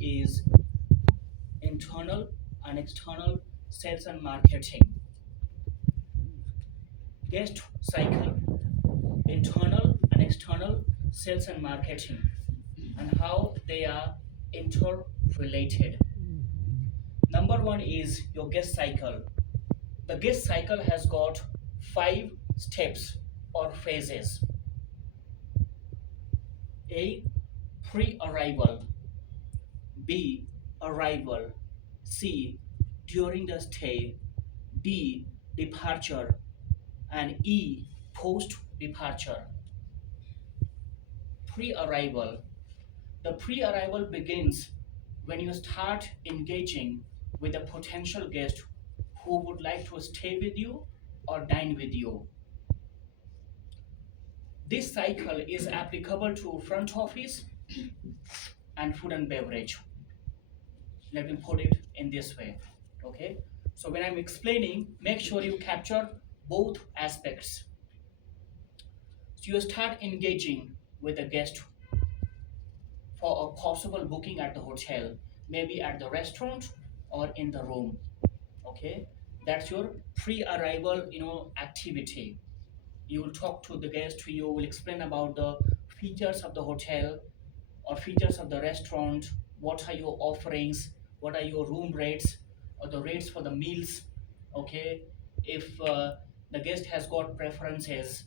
is internal and external sales and marketing. Guest cycle, internal and external sales and marketing, and how they are interrelated. Number one is your guest cycle. The guest cycle has got 5 steps or phases. A. Pre-arrival. B. Arrival. C. During the stay. D. Departure. And E. Post departure. Pre-arrival. The pre-arrival begins when you start engaging with a potential guest who would like to stay with you or dine with you. This cycle is applicable to front office and food and beverage. Let me put it in this way. Okay, so when I'm explaining, make sure you capture both aspects. So you start engaging with a guest for a possible booking at the hotel, maybe at the restaurant or in the room. Okay, that's your pre-arrival activity. You will talk to the guest, you will explain about the features of the hotel or features of the restaurant, what are your offerings, what are your room rates or the rates for the meals. Okay, if the guest has got preferences,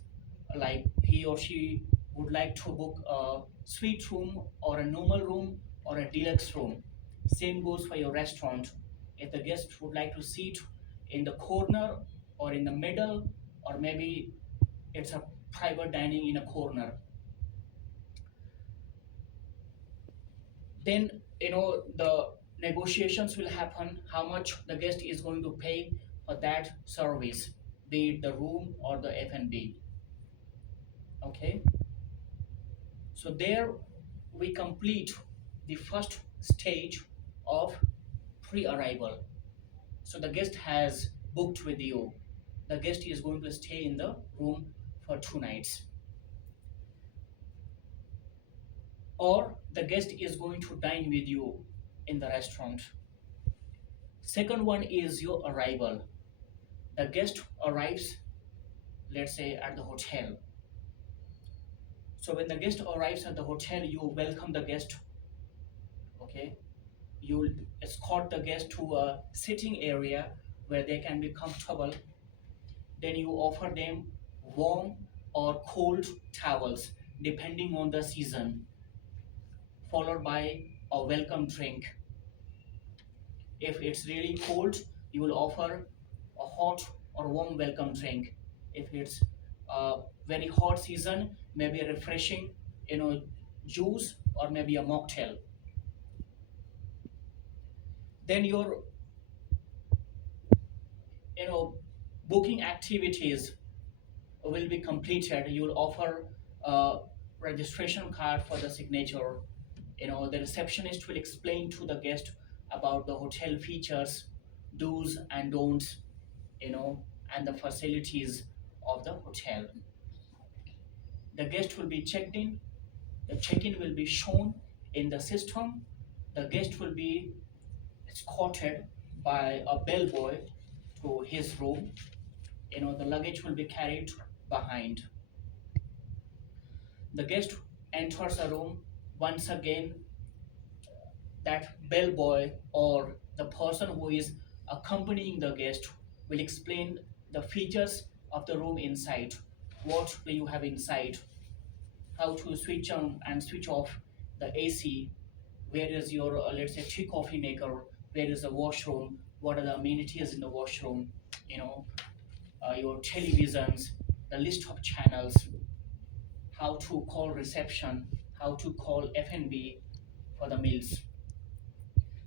like he or she would like to book a suite room or a normal room or a deluxe room, same goes for your restaurant. If the guest would like to sit in the corner or in the middle, or maybe it's a private dining in a corner, then the negotiations will happen, how much the guest is going to pay for that service, be it the room or the F&B. Okay, so there we complete the first stage of pre-arrival. So the guest has booked with you, the guest is going to stay in the room for 2 nights, or the guest is going to dine with you in the restaurant. Second one is your arrival. The guest arrives, let's say, at the hotel. So when the guest arrives at the hotel, you welcome the guest. Okay, you escort the guest to a sitting area where they can be comfortable. Then you offer them warm or cold towels depending on the season, followed by a welcome drink. If it's really cold, you will offer a hot or warm welcome drink. If it's a very hot season, maybe a refreshing, juice or maybe a mocktail. Then your, you know, booking activities will be completed. You will offer a registration card for the signature. The receptionist will explain to the guest about the hotel features, do's and don'ts, and the facilities of the hotel. The guest will be checked in, the check-in will be shown in the system, the guest will be escorted by a bellboy to his room. The luggage will be carried behind. The guest enters a room. Once again, that bellboy or the person who is accompanying the guest will explain the features of the room inside. What do you have inside? How to switch on and switch off the AC? Where is your, let's say, tea coffee maker? Where is the washroom? What are the amenities in the washroom? Your televisions, the list of channels, how to call reception, how to call F&B for the meals.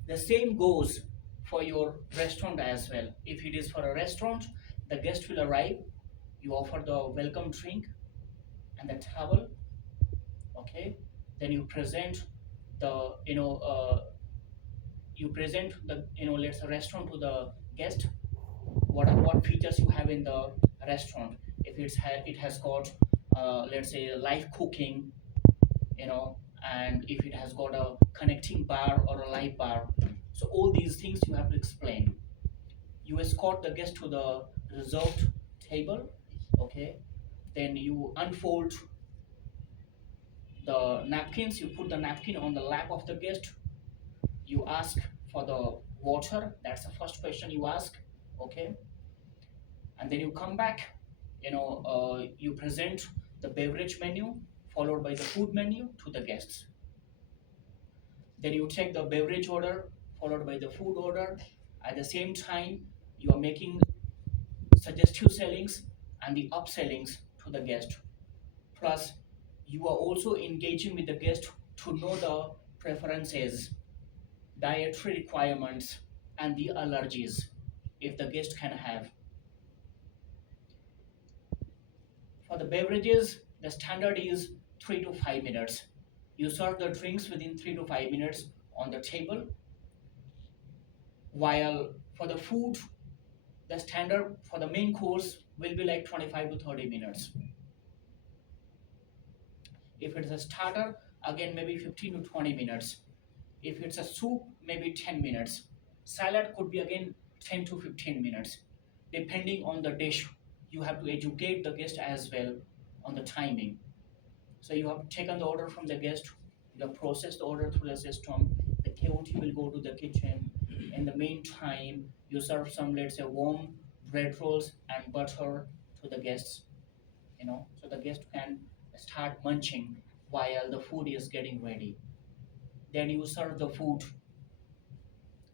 The same goes for your restaurant as well. If it is for a restaurant, the guest will arrive, you offer the welcome drink and the towel. Okay, then you present the let's say restaurant to the guest. What features you have in the restaurant? If it has got let's say live cooking, and if it has got a connecting bar or a light bar. So all these things you have to explain. You escort the guest to the reserved table, okay? Then you unfold the napkins, you put the napkin on the lap of the guest, you ask for the water, that's the first question you ask, okay? And then you come back, you present the beverage menu followed by the food menu to the guests. Then you take the beverage order followed by the food order. At the same time, you are making suggestive sellings and the upsellings to the guest. Plus, you are also engaging with the guest to know the preferences, dietary requirements, and the allergies if the guest can have. For the beverages, the standard is 3 to 5 minutes. You serve the drinks within 3 to 5 minutes on the table, while for the food, the standard for the main course will be like 25 to 30 minutes. If it's a starter, again maybe 15 to 20 minutes. If it's a soup, maybe 10 minutes. Salad could be again 10 to 15 minutes. Depending on the dish, you have to educate the guest as well on the timing. So you have taken the order from the guest, you have processed the order through the system, the KOT will go to the kitchen. In the meantime, you serve some, let's say, warm bread rolls and butter to the guests, so the guest can start munching while the food is getting ready. Then you serve the food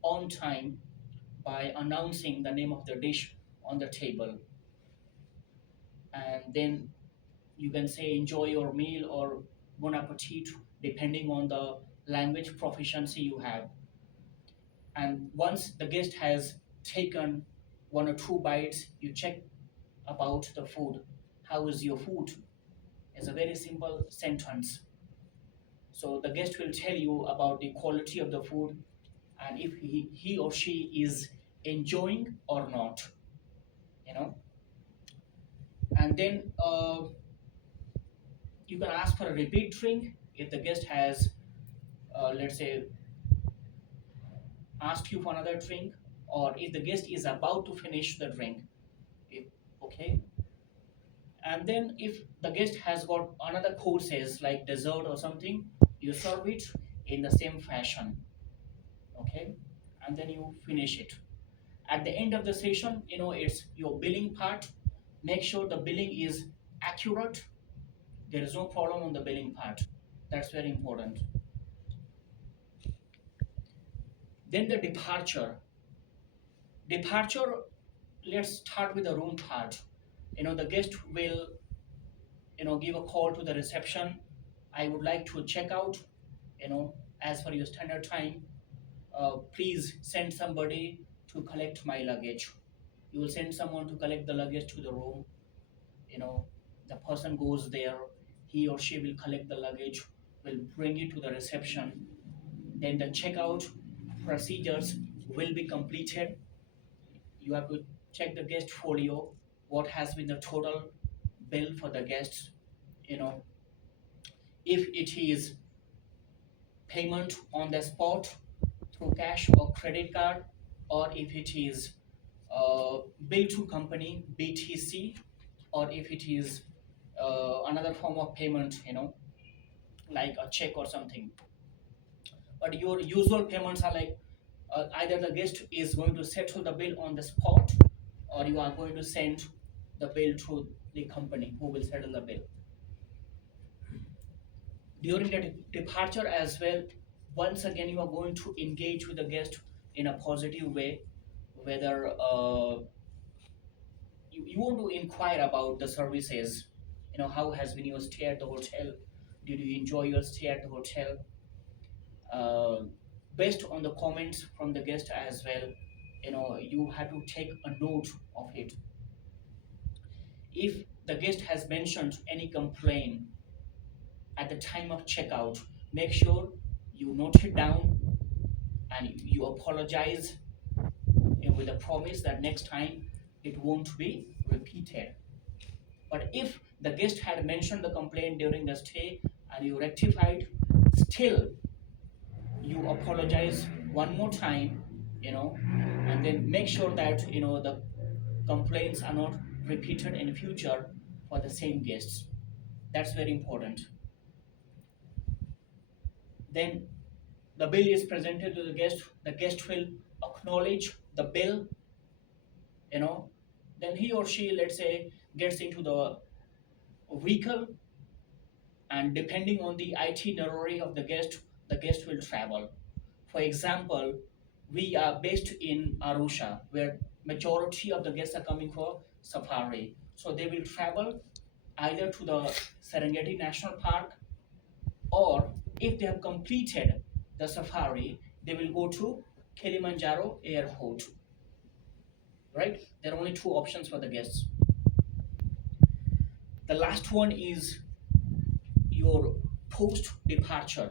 on time by announcing the name of the dish on the table. And then you can say enjoy your meal or bon appetit depending on the language proficiency you have. And once the guest has taken one or two bites, you check about the food. How is your food? It's a very simple sentence. So the guest will tell you about the quality of the food and if he or she is enjoying or not, you know. And then you can ask for a repeat drink if the guest has, let's say, asked you for another drink, or if the guest is about to finish the drink. If, okay. And then if the guest has got another courses like dessert or something, you serve it in the same fashion, okay, and then you finish it. At the end of the session, it's your billing part. Make sure the billing is accurate. There is no problem on the billing part. That's very important. Then the departure, let's start with the room part. The guest will give a call to the reception. I would like to check out, as per your standard time. Please send somebody to collect my luggage. You will send someone to collect the luggage to the room. The person goes there, he or she will collect the luggage, will bring it to the reception. Then the checkout procedures will be completed. You have to check the guest folio, what has been the total bill for the guests. If it is payment on the spot through cash or credit card, or if it is bill to company BTC, or if it is another form of payment, like a check or something. But your usual payments are like either the guest is going to settle the bill on the spot, or you are going to send the bill to the company who will settle the bill. During the departure as well, once again you are going to engage with the guest in a positive way, whether you want to inquire about the services, how has been your stay at the hotel, did you enjoy your stay at the hotel, uh, based on the comments from the guest as well. You have to take a note of it. If the guest has mentioned any complaint at the time of checkout, make sure you note it down and you apologize, with a promise that next time it won't be repeated. But if the guest had mentioned the complaint during the stay and you rectified, still you apologize one more time, and then make sure that the complaints are not repeated in future for the same guests. That's very important. Then the bill is presented to the guest. The guest will acknowledge the bill, you know. Then he or she, let's say, gets into the vehicle, and depending on the itinerary of the guest will travel. For example, we are based in Arusha, where majority of the guests are coming for safari. So they will travel either to the Serengeti National Park, or if they have completed the safari, they will go to Kilimanjaro Airport. Right? There are only two options for the guests. The last one is your post departure.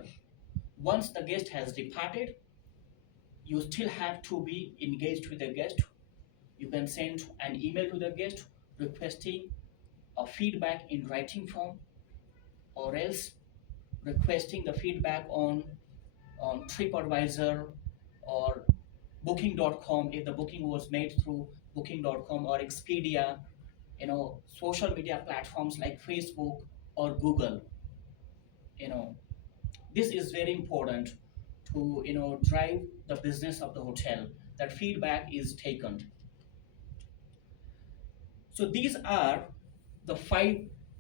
Once the guest has departed, you still have to be engaged with the guest. You can send an email to the guest requesting a feedback in writing form, or else requesting the feedback on TripAdvisor or Booking.com if the booking was made through Booking.com or Expedia, social media platforms like Facebook or Google. You know, this is very important to drive the business of the hotel. That feedback is taken. So these are the 5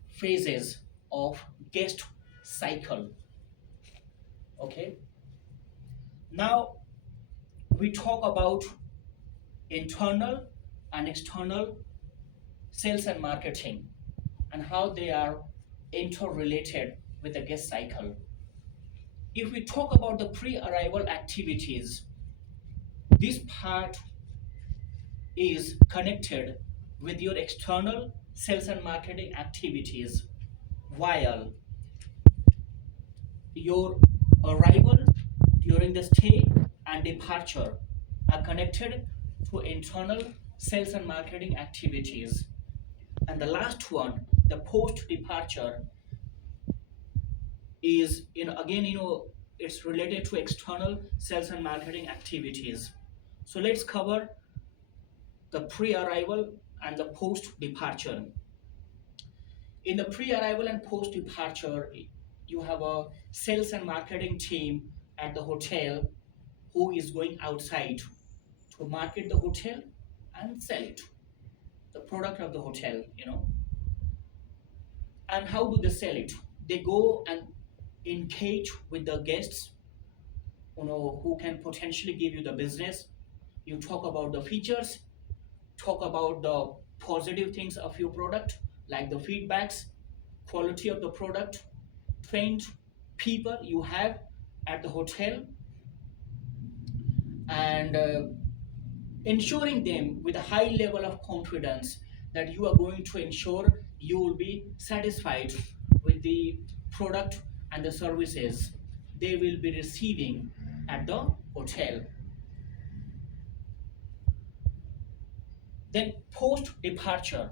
phases of guest cycle. Okay. Now we talk about internal and external sales and marketing, and how they are interrelated with the guest cycle. If we talk about the pre-arrival activities, this part is connected with your external sales and marketing activities, while your arrival, during the stay, and departure are connected to internal sales and marketing activities. And the last one, the post departure, is again it's related to external sales and marketing activities. So let's cover the pre-arrival and the post departure. In the pre-arrival and post departure, you have a sales and marketing team at the hotel who is going outside to market the hotel and sell it, the product of the hotel. And how do they sell it? They go and engage with the guests, who can potentially give you the business. You talk about the features, talk about the positive things of your product, like the feedbacks, quality of the product, trained people you have at the hotel, and ensuring them with a high level of confidence that you are going to ensure you will be satisfied with the product and the services they will be receiving at the hotel. Then post departure,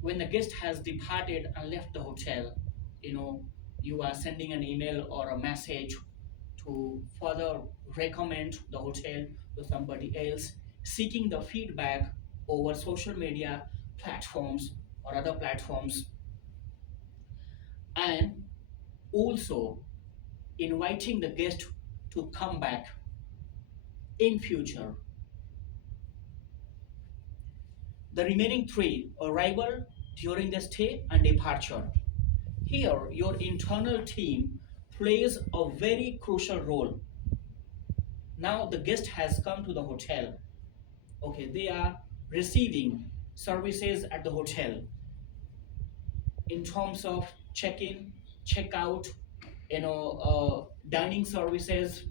when the guest has departed and left the hotel, you are sending an email or a message to further recommend the hotel to somebody else, seeking the feedback over social media platforms or other platforms, and also inviting the guest to come back in future. The remaining 3, arrival, during the stay, and departure. Here, your internal team plays a very crucial role. Now the guest has come to the hotel. Okay, they are receiving services at the hotel in terms of check-in, check-out, dining services,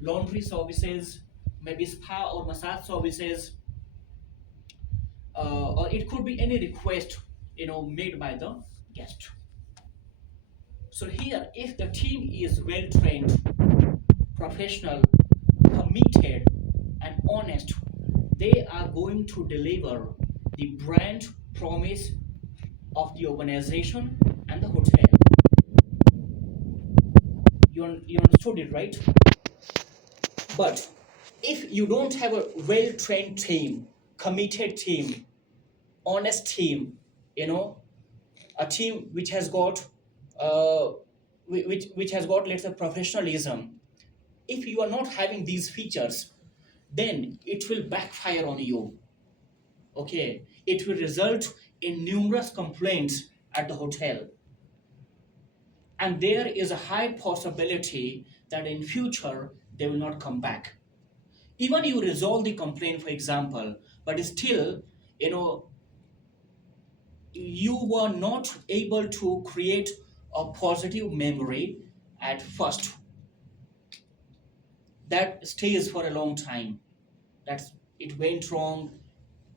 laundry services, maybe spa or massage services, or it could be any request made by the guest. So here, if the team is well trained, professional, committed, and honest, they are going to deliver the brand promise of the organization and the hotel. You understood it, right? But if you don't have a well-trained team, committed team, honest team, you know, a team which has got uh, which has got, let's say, professionalism, if you are not having these features, then it will backfire on you. Okay, it will result in numerous complaints at the hotel, and there is a high possibility that in future they will not come back. Even you resolve the complaint, for example, but still, you know, you were not able to create a positive memory at first that stays for a long time. That's it went wrong,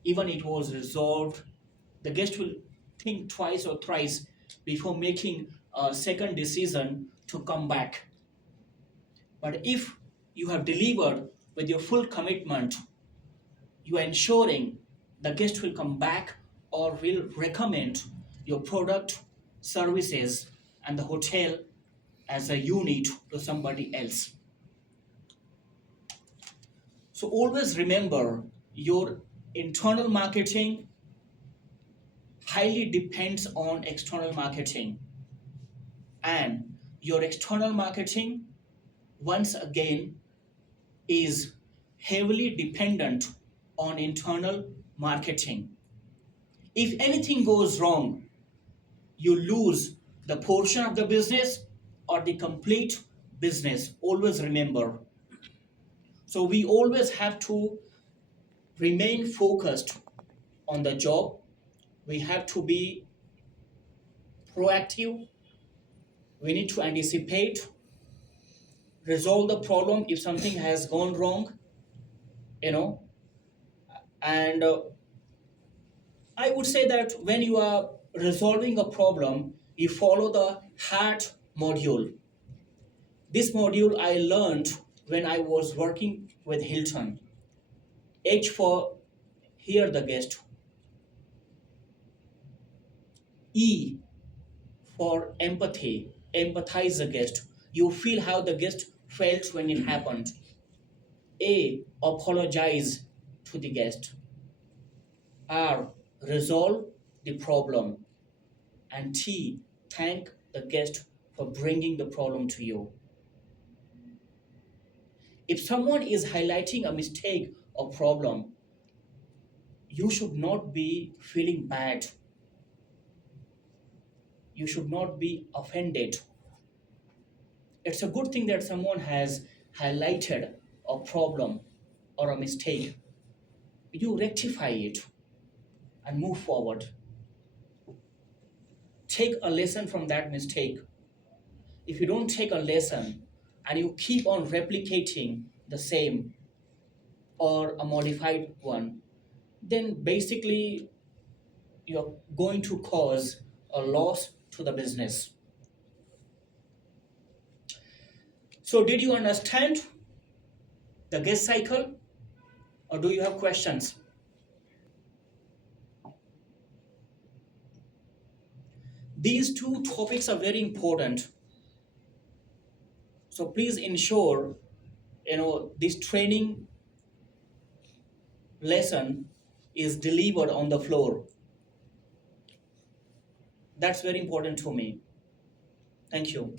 even it was resolved. The guest will think twice or thrice before making a second decision to come back. But if you have delivered with your full commitment, you are ensuring the guest will come back or will recommend your product, services, and the hotel as a unit to somebody else. So always remember, your internal marketing highly depends on external marketing, and your external marketing once again is heavily dependent on internal marketing. If anything goes wrong, you lose the portion of the business or the complete business. Always remember. So we always have to remain focused on the job. We have to be proactive. We need to anticipate, resolve the problem if something has gone wrong, you know. And I would say that when you are resolving a problem, you follow the HEART module. This module I learned when I was working with Hilton. H for hear the guest, E for empathy, empathize the guest. You feel how the guest felt when it happened. A, apologize to the guest. R, resolve the problem. And T, thank the guest for bringing the problem to you. If someone is highlighting a mistake or problem, you should not be feeling bad. You should not be offended. It's a good thing that someone has highlighted a problem or a mistake. You rectify it and move forward. Take a lesson from that mistake. If you don't take a lesson and you keep on replicating the same or a modified one, then basically you're going to cause a loss to the business. So, did you understand the guest cycle, or do you have questions? These two topics are very important. So please ensure this training lesson is delivered on the floor. That's very important to me. Thank you.